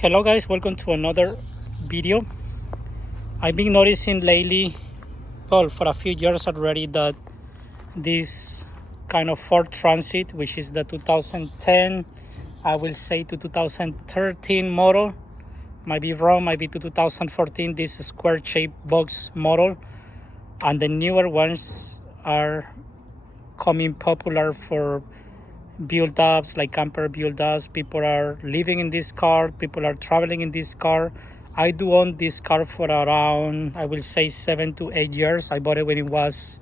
Hello guys, welcome to another video. I've been noticing lately, well, for a few years already, that this kind of Ford Transit, which is the 2010, I will say to 2013 model, might be wrong, might be to 2014, this square shaped box model, and the newer ones are coming popular for build-ups, like camper build-ups. People are living in this car, people are traveling in this car. I do own this car for around, I will say 7 to 8 years. I bought it when it was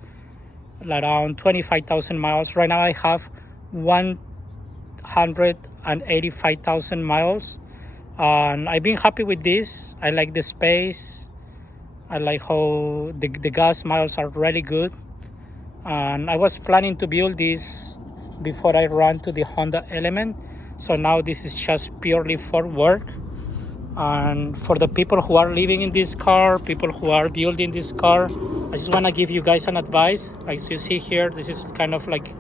around 25,000 miles. Right now I have 185,000 miles, and I've been happy with this. I like the space, I like how the gas miles are really good, and I was planning to build this before I run to the Honda Element. So now this is just purely for work, and for the people who are living in this car, people who are building this car, I just want to give you guys an advice. Like you see here, this is kind of like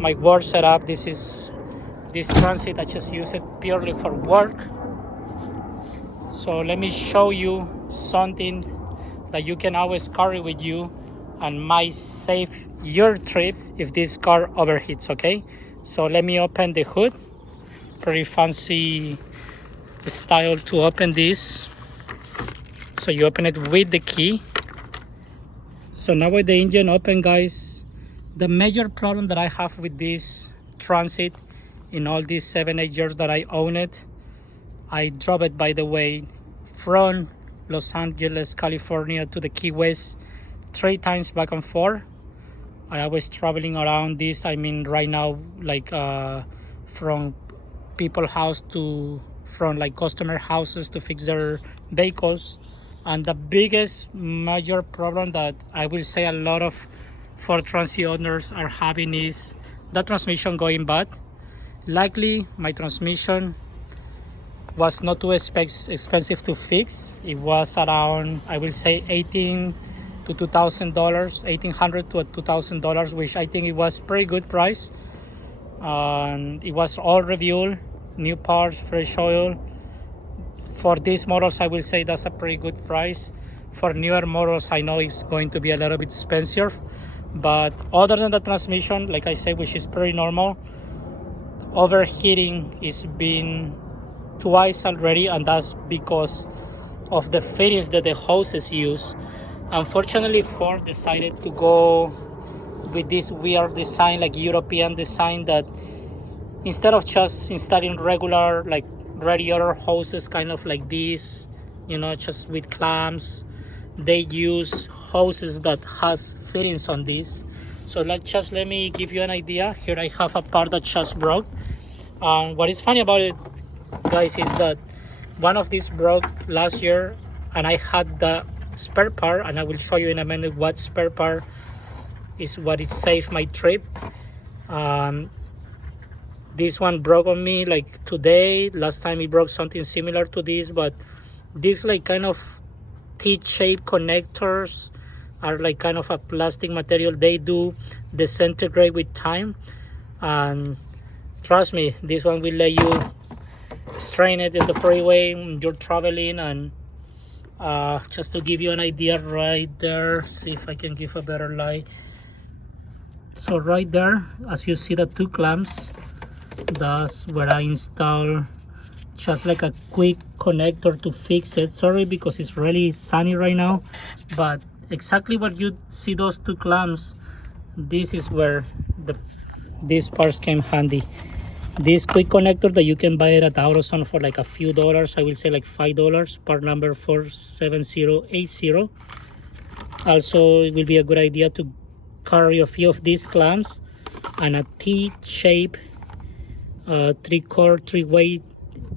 my work setup. This is this Transit. I just use it purely for work. So let me show you something that you can always carry with you and might save your trip if this car overheats. Okay, so let me open the hood. Pretty fancy style to open this. So you open it with the key. So now with the engine open, guys, the major problem that I have with this Transit in all these 7-8 years that I own it, I drove it, by the way, from Los Angeles, California to the Key West 3 times back and forth. I was traveling around this, I mean right now, like from people's house to from like customer houses to fix their vehicles. And the biggest major problem that I will say a lot of Ford Transit owners are having is the transmission going bad. Likely my transmission was not too expensive to fix. It was around, I will say, $1,800 to $2,000, which I think it was pretty good price. And it was all reviewed, new parts, fresh oil. For these models, I will say that's a pretty good price. For newer models, I know it's going to be a little bit expensive, but other than the transmission, like I said, which is pretty normal, overheating is been twice already, and that's because of the fittings that the hoses use. Unfortunately, Ford decided to go with this weird design, like European design, that instead of just installing regular like radiator hoses kind of like this, you know, just with clamps, they use hoses that has fittings on this. So let me give you an idea. Here I have a part that just broke. What is funny about it, guys, is that one of these broke last year and I had the spare part, and I will show you in a minute what spare part is what it saved my trip. This one broke on me like today. Last time it broke something similar to this, but these like kind of T-shaped connectors are like kind of a plastic material. They do disintegrate with time, and trust me, this one will let you strain it in the freeway when you're traveling. And just to give you an idea, right there, see if I can give a better light. So right there, as you see the 2 clamps, that's where I install just like a quick connector to fix it. Sorry, because it's really sunny right now, but exactly where you see those 2 clamps, this is where these parts came handy. This quick connector that you can buy it at AutoZone for like a few dollars, I will say like $5, part number 47080. Also, it will be a good idea to carry a few of these clamps and a T-shape 3-way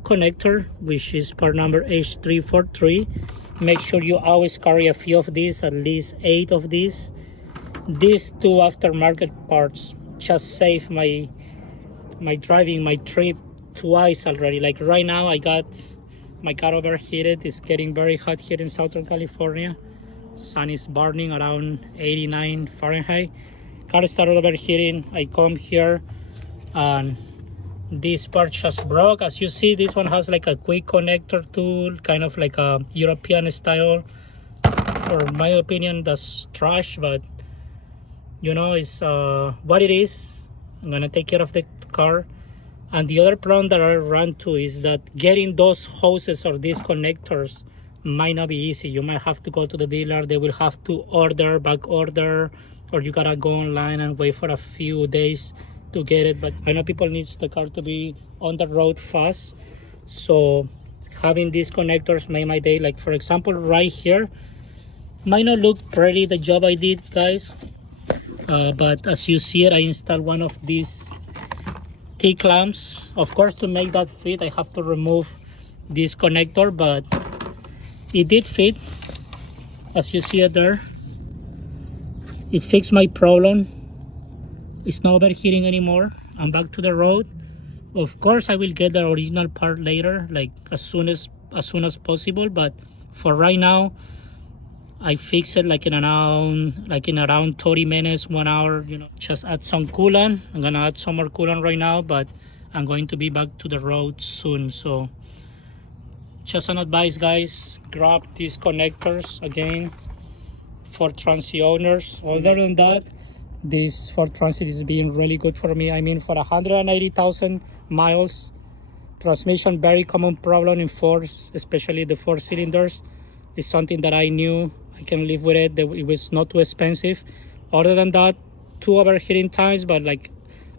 connector, which is part number H343. Make sure you always carry a few of these, at least 8 of these. These 2 aftermarket parts just save my driving, my trip twice already. Like right now, I got my car overheated. It's getting very hot here in Southern California. Sun is burning around 89 Fahrenheit. Car started overheating. I come here and this part just broke. As you see, this one has like a quick connector tool, kind of like a European style. For my opinion, that's trash, but you know, it's what it is. I'm gonna take care of the car. And the other problem that I run to is that getting those hoses or these connectors might not be easy. You might have to go to the dealer. They will have to order, back order, or you gotta go online and wait for a few days to get it. But I know people needs the car to be on the road fast, so having these connectors made my day. Like for example, right here might not look pretty, the job I did, guys, but as you see it, I installed one of these T-clamps. Of course, to make that fit, I have to remove this connector, but it did fit. As you see it there, it fixed my problem. It's not overheating anymore. I'm back to the road. Of course, I will get the original part later, like as soon as possible, but for right now, I fix it like in around 30 minutes, 1 hour, you know. Just add some coolant. I'm gonna add some more coolant right now, but I'm going to be back to the road soon. So just an advice, guys, grab these connectors again for Transit owners. Other than that, this Ford Transit is being really good for me. I mean, for 180,000 miles, transmission, very common problem in Fords, especially the 4 cylinders. It's something that I knew I can live with it. It was not too expensive. Other than that, 2 overheating times, but like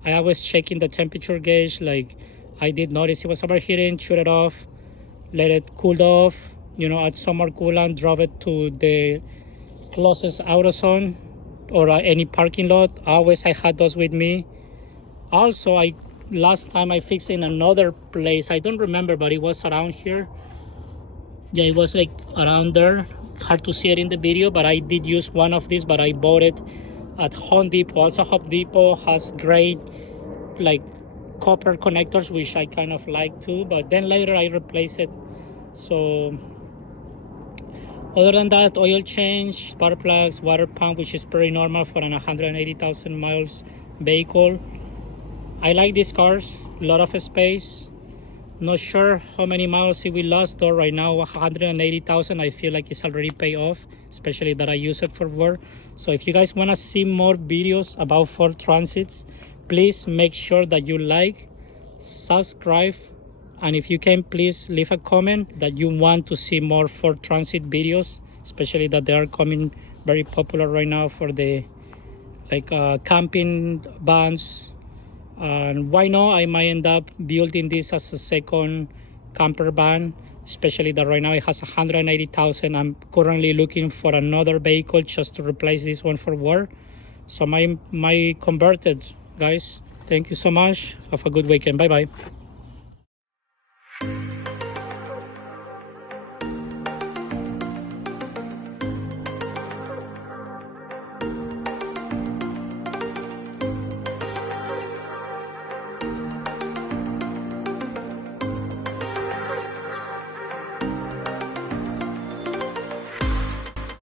I was checking the temperature gauge. Like I did notice it was overheating, shut it off, let it cool off, you know, add some more coolant, drove it to the closest AutoZone or any parking lot. Always I had those with me. Also, last time I fixed in another place. I don't remember, but it was around here. Yeah, it was like around there. Hard to see it in the video, but I did use one of these, but I bought it at Home Depot. Also, Home Depot has great like copper connectors, which I kind of like too, but then later I replaced it. So other than that, oil change, spark plugs, water pump, which is pretty normal for an 180,000 miles vehicle. I like these cars, a lot of space. Not sure how many miles it will last, though. Right now 180,000, I feel like it's already paid off, especially that I use it for work. So if you guys want to see more videos about Ford Transits, please make sure that you like, subscribe, and if you can, please leave a comment that you want to see more Ford Transit videos, especially that they are coming very popular right now for the like camping vans. And why not, I might end up building this as a second camper van, especially that right now it has 180,000. I'm currently looking for another vehicle just to replace this one for work. So my converted, guys. Thank you so much. Have a good weekend. Bye bye.